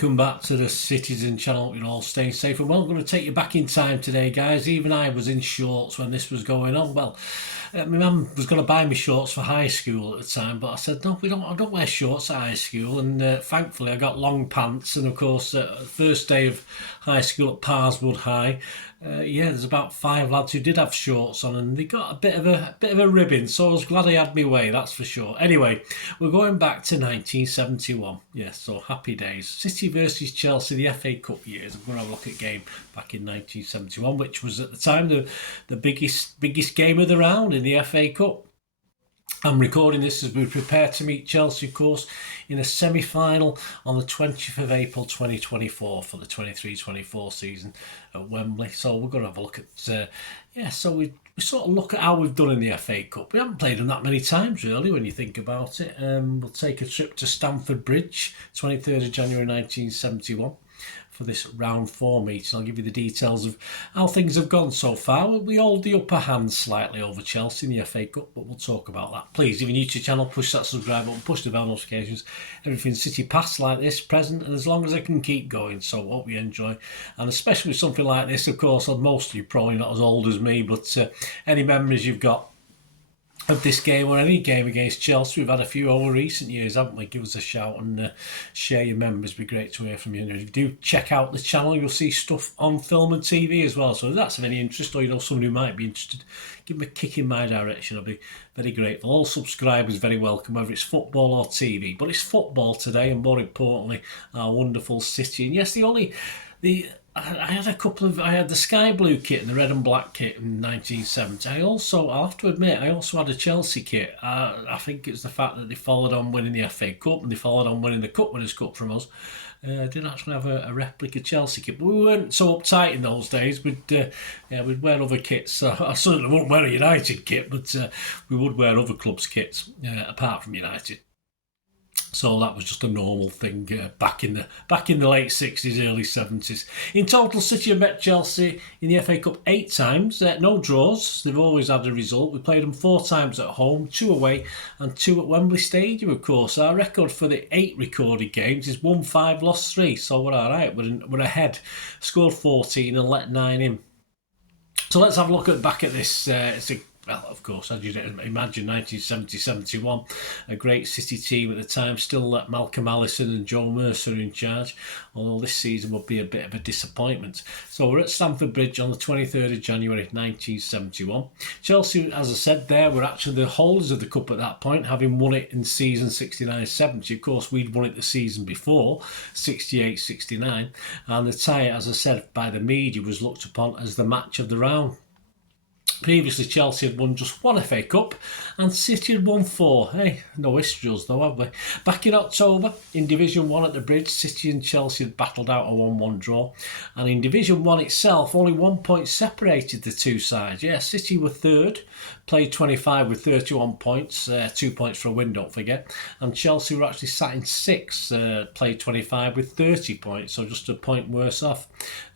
welcome back to the Citizen channel. You're all staying safe and well. I'm going to take you back in time today, guys. Even I was in shorts when this was going on. Well, my mum was going to buy me shorts for high school at the time, but I said no, I don't wear shorts at high school. And thankfully, I got long pants. And of course, first day of high school at Parswood High, there's about 5 lads who did have shorts on, and they got a bit of a ribbon. So I was glad I had my way, that's for sure. Anyway, we're going back to 1971. Yes, so happy days. City versus Chelsea, the FA Cup years. I'm going to have a look at game back in 1971, which was at the time the biggest game of the round in the FA Cup. I'm recording this as we prepare to meet Chelsea, of course, in a semi-final on the 20th of April 2024 for the 23-24 season at Wembley. So we're going to have a look at, so we sort of look at how we've done in the FA Cup. We haven't played them that many times, really, when you think about it. We'll take a trip to Stamford Bridge, 23rd of January 1971. For this round 4 meeting. I'll give you the details of how things have gone so far. We hold the upper hand slightly over Chelsea in the FA Cup, but we'll talk about that. Please, if you're new to the channel, push that subscribe button, push the bell notifications. Everything City past like this, present, and as long as I can keep going. So hope you enjoy. And especially with something like this, of course, most of you probably not as old as me, but any memories you've got of this game or any game against Chelsea. We've had a few over recent years, haven't we? Give us a shout and share your memories. It'd be great to hear from you. And if you do check out the channel, you'll see stuff on film and TV as well. So if that's of any interest, or you know someone who might be interested, give them a kick in my direction. I'll be very grateful. All subscribers very welcome, whether it's football or TV. But it's football today, and more importantly, our wonderful City. And yes, I had the sky blue kit and the red and black kit in 1970. I'll have to admit, I also had a Chelsea kit. I think it's the fact that they followed on winning the FA Cup and they followed on winning the Cup Winners' Cup from us. I didn't actually have a replica Chelsea kit, but we weren't so uptight in those days. We'd wear other kits. I certainly wouldn't wear a United kit, but we would wear other clubs' kits apart from United. So that was just a normal thing back in the late 60s, early 70s. In total, City have met Chelsea in the FA Cup 8 times. No draws. They've always had a result. We played them 4 times at home, 2 away and 2 at Wembley Stadium, of course. Our record for the 8 recorded games is 1-5, lost 3. So we're all right. We're ahead. Scored 14 and let 9 in. So let's have a look back at this. Well, of course, as you'd imagine, 1970-71, a great City team at the time, still Malcolm Allison and Joe Mercer in charge, although this season would be a bit of a disappointment. So we're at Stamford Bridge on the 23rd of January 1971. Chelsea, as I said there, were actually the holders of the Cup at that point, having won it in season 69-70. Of course, we'd won it the season before, 68-69, and the tie, as I said, by the media was looked upon as the match of the round. Previously, Chelsea had won just 1 FA Cup and City had won 4. Hey, no histories though, have we? Back in October, in Division 1 at the Bridge, City and Chelsea had battled out a 1-1 draw. And in Division 1 itself, only 1 point separated the two sides. Yeah, City were 3rd, played 25 with 31 points, 2 points for a win, don't forget. And Chelsea were actually sat in 6th, played 25 with 30 points, so just a point worse off.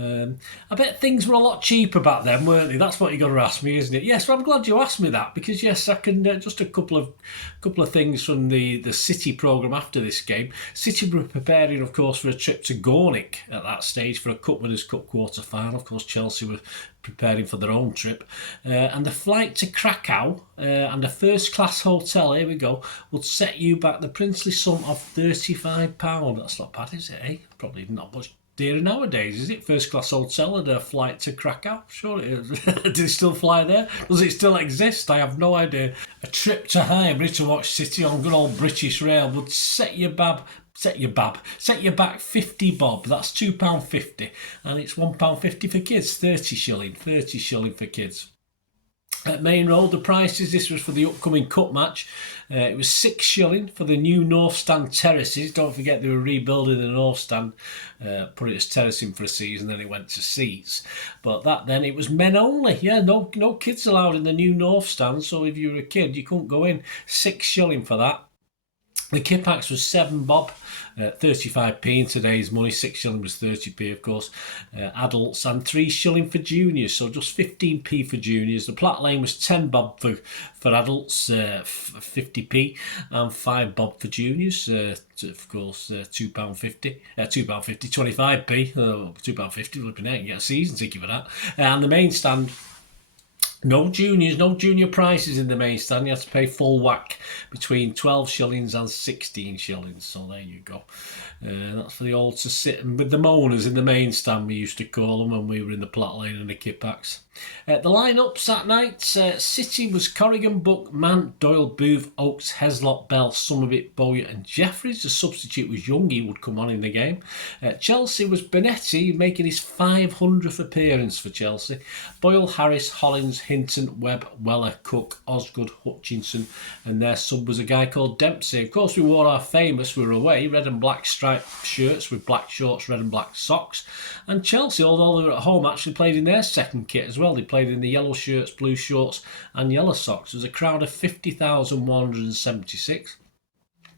I bet things were a lot cheaper back then, weren't they? That's what you got to ask me, isn't it? Yes, well, I'm glad you asked me that, because yes, I can just a couple of things from the City programme after this game. City were preparing, of course, for a trip to Gornik at that stage for a Cup Winners' Cup quarter final. Of course, Chelsea were preparing for their own trip, and the flight to Krakow and a first-class hotel, here we go, would set you back the princely sum of £35. That's not bad, is it? Eh? Probably not much dearer nowadays, is it? First class hotel and a flight to Krakow? Sure it is. Do they still fly there? Does it still exist? I have no idea. A trip to Highbury to watch City on good old British Rail would set you back 50 bob. That's £2.50, and it's £1.50 for kids. 30 shilling for kids. At Main Road, the prices, this was for the upcoming cup match. It was 6 shilling for the new North Stand terraces. Don't forget they were rebuilding the North Stand, put it as terracing for a season, then it went to seats. But that then, it was men only. Yeah, no kids allowed in the new North Stand, so if you were a kid, you couldn't go in. 6 shilling for that. The Kippax was 7 bob, 35p in today's money. 6 shilling was 30p, of course. Adults, and 3 shilling for juniors, so just 15p for juniors. The Platt Lane was 10 bob for adults, 50p, and 5 bob for juniors. Of course, £2.50, £2.50, 25p, £2.50. Looking at it, you get a season ticket for that. And the main stand. No juniors, no junior prices in the main stand. You have to pay full whack between 12 shillings and 16 shillings. So there you go. That's for the old to sit with the moaners in the main stand, we used to call them when we were in the Platt Lane and the Kippax. The lineups that night: City was Corrigan, Buck, Mant, Doyle, Booth, Oakes, Heslop, Bell, Somerville, Bowyer and Jeffries. The substitute was Young, he would come on in the game. Chelsea was Benetti, making his 500th appearance for Chelsea. Boyle, Harris, Hollins, Hinton, Webb, Weller, Cook, Osgood, Hutchinson, and their sub was a guy called Dempsey. Of course, we wore our famous, we were away, red and black striped shirts with black shorts, red and black socks. And Chelsea, although they were at home, actually played in their second kit as well. They played in the yellow shirts, blue shorts and yellow socks. There was a crowd of 50,176.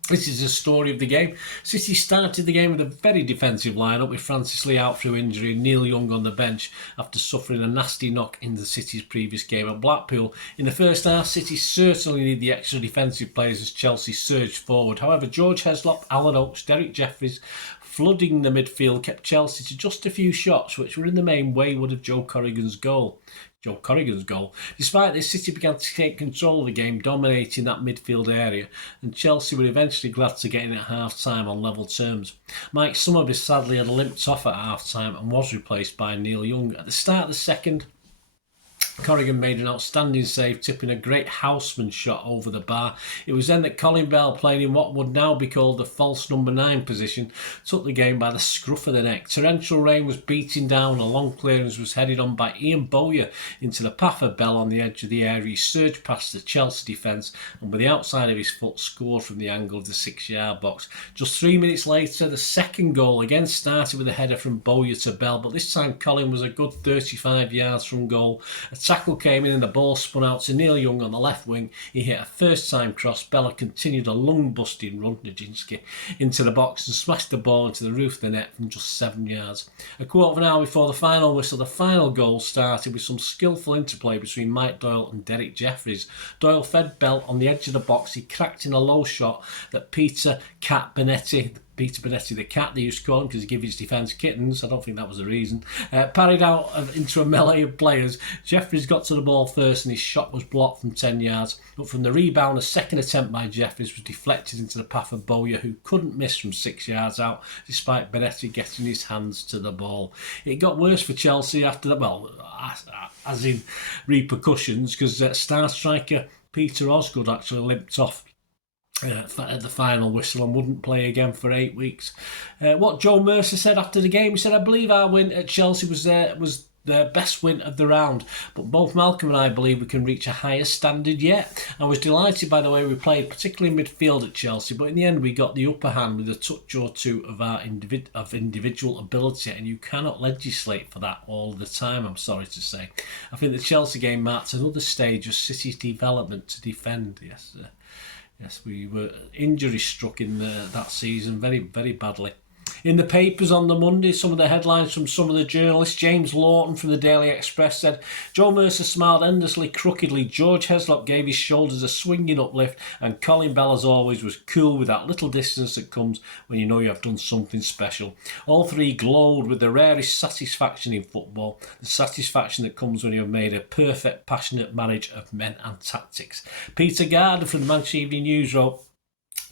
This is the story of the game. City started the game with a very defensive lineup, with Francis Lee out through injury and Neil Young on the bench after suffering a nasty knock in the City's previous game at Blackpool. In the first half, City certainly need the extra defensive players as Chelsea surged forward. However, George Heslop, Alan Oakes, Derek Jeffries flooding the midfield kept Chelsea to just a few shots, which were in the main wayward of Joe Corrigan's goal. Despite this, City began to take control of the game, dominating that midfield area, and Chelsea were eventually glad to get in at half-time on level terms. Mike Summerby sadly had limped off at half-time and was replaced by Neil Young. At the start of the second, Corrigan made an outstanding save, tipping a great Houseman shot over the bar. It was then that Colin Bell, playing in what would now be called the false number 9 position, took the game by the scruff of the neck. Torrential rain was beating down, a long clearance was headed on by Ian Bowyer into the path of Bell on the edge of the area. He surged past the Chelsea defence and with the outside of his foot scored from the angle of the 6-yard box. Just 3 minutes later, the second goal again started with a header from Bowyer to Bell, but this time Colin was a good 35 yards from goal. A tackle came in and the ball spun out to Neil Young on the left wing. He hit a first-time cross. Bella continued a lung-busting run, Nijinsky, into the box and smashed the ball into the roof of the net from just 7 yards. A quarter of an hour before the final whistle, the final goal started with some skillful interplay between Mike Doyle and Derek Jeffries. Doyle fed Bell on the edge of the box. He cracked in a low shot that Peter Benetti, the cat they used to call him because he gave his defence kittens, I don't think that was the reason, parried out into a melee of players. Jeffries got to the ball first and his shot was blocked from 10 yards, but from the rebound a second attempt by Jeffries was deflected into the path of Bowyer, who couldn't miss from 6 yards out despite Benetti getting his hands to the ball. It got worse for Chelsea after that, well, as in repercussions, because star striker Peter Osgood actually limped off at the final whistle and wouldn't play again for 8 weeks. What Joe Mercer said after the game, he said, "I believe our win at Chelsea was the best win of the round, but both Malcolm and I believe we can reach a higher standard yet. I was delighted by the way we played, particularly in midfield at Chelsea, but in the end we got the upper hand with a touch or two of our individual ability, and you cannot legislate for that all the time, I'm sorry to say. I think the Chelsea game marked another stage of City's development to defend." Yes, we were injury struck in that season very, very badly. In the papers on the Monday, some of the headlines from some of the journalists. James Lawton from the Daily Express said, "Joe Mercer smiled endlessly crookedly. George Heslop gave his shoulders a swinging uplift, and Colin Bell, as always, was cool with that little distance that comes when you know you have done something special." All three glowed with the rarest satisfaction in football, the satisfaction that comes when you have made a perfect, passionate marriage of men and tactics. Peter Gardner from the Manchester Evening News wrote,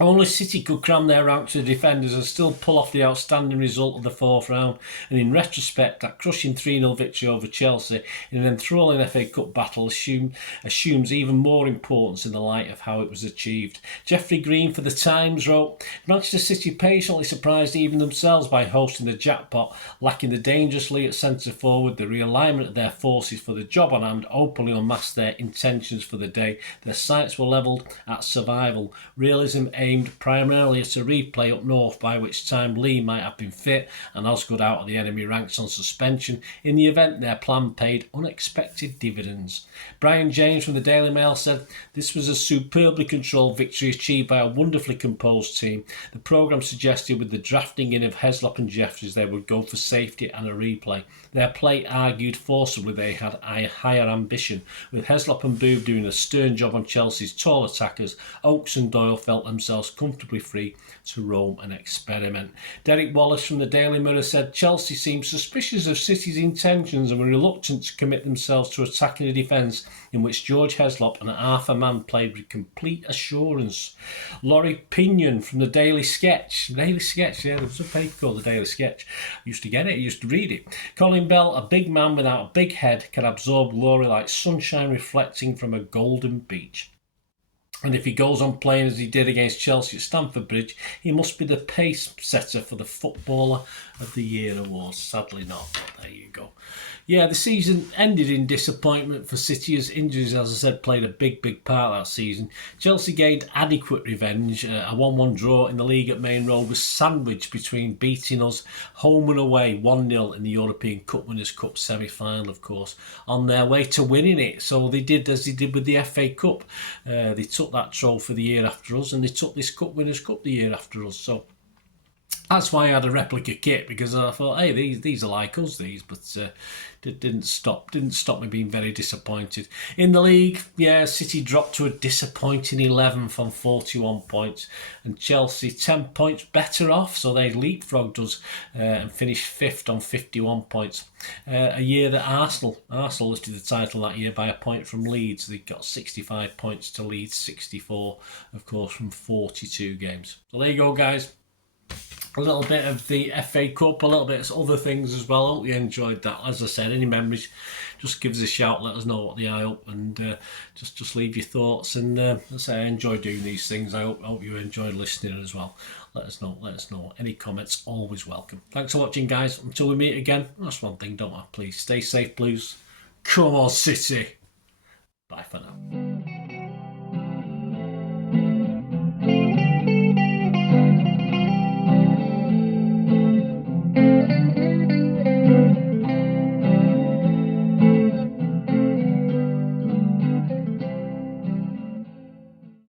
"Only City could cram their ranks of defenders and still pull off the outstanding result of the fourth round, and in retrospect that crushing 3-0 victory over Chelsea in an enthralling FA Cup battle assumes even more importance in the light of how it was achieved." Geoffrey Green for The Times wrote, "Manchester City patiently surprised even themselves by hosting the jackpot, lacking the dangerous lead at centre forward, the realignment of their forces for the job on hand openly unmasked their intentions for the day. Their sights were levelled at survival. Realism aimed primarily at a replay up north, by which time Lee might have been fit and Osgood out of the enemy ranks on suspension. In the event, their plan paid unexpected dividends. Brian James from the Daily Mail said, "This was a superbly controlled victory achieved by a wonderfully composed team. The programme suggested with the drafting in of Heslop and Jeffries they would go for safety and a replay. Their play argued forcibly they had a higher ambition. With Heslop and Booth doing a stern job on Chelsea's tall attackers, Oakes and Doyle felt themselves comfortably free to roam and experiment." Derek Wallace from the Daily Mirror said, "Chelsea seemed suspicious of City's intentions and were reluctant to commit themselves to attacking a defence in which George Heslop and Arthur Mann played with complete assurance." Laurie Pinion from the Daily Sketch. Daily Sketch, yeah, there was a paper called the Daily Sketch. I used to get it, I used to read it. Colin Bell, "A big man without a big head can absorb glory like sunshine reflecting from a golden beach. And if he goes on playing as he did against Chelsea at Stamford Bridge, he must be the pace setter for the Footballer of the Year award." Sadly not, but there you go. Yeah, the season ended in disappointment for City as injuries, as I said, played a big part that season. Chelsea gained adequate revenge. A 1-1 draw in the league at Main Road was sandwiched between beating us home and away 1-0 in the European Cup Winners' Cup semi-final, of course, on their way to winning it. So they did as they did with the FA Cup. They took that trophy the year after us, and they took this Cup Winners' Cup the year after us. So that's why I had a replica kit, because I thought, hey, these are like us, these, but it didn't stop me being very disappointed. In the league, yeah, City dropped to a disappointing 11th on 41 points, and Chelsea 10 points better off, so they leapfrogged us and finished 5th on 51 points. A year that Arsenal lifted the title that year by a point from Leeds. They got 65 points to Leeds 64, of course, from 42 games. So there you go, guys. A little bit of the FA Cup, a little bit of other things as well. I hope you enjoyed that. As I said, any memories, just give us a shout, let us know what the eye up, and just leave your thoughts. And as I say, I enjoy doing these things. I hope you enjoyed listening as well. Let us know. Any comments, always welcome. Thanks for watching, guys. Until we meet again, that's one thing, don't I? Please stay safe, Blues. Come on, City. Bye for now.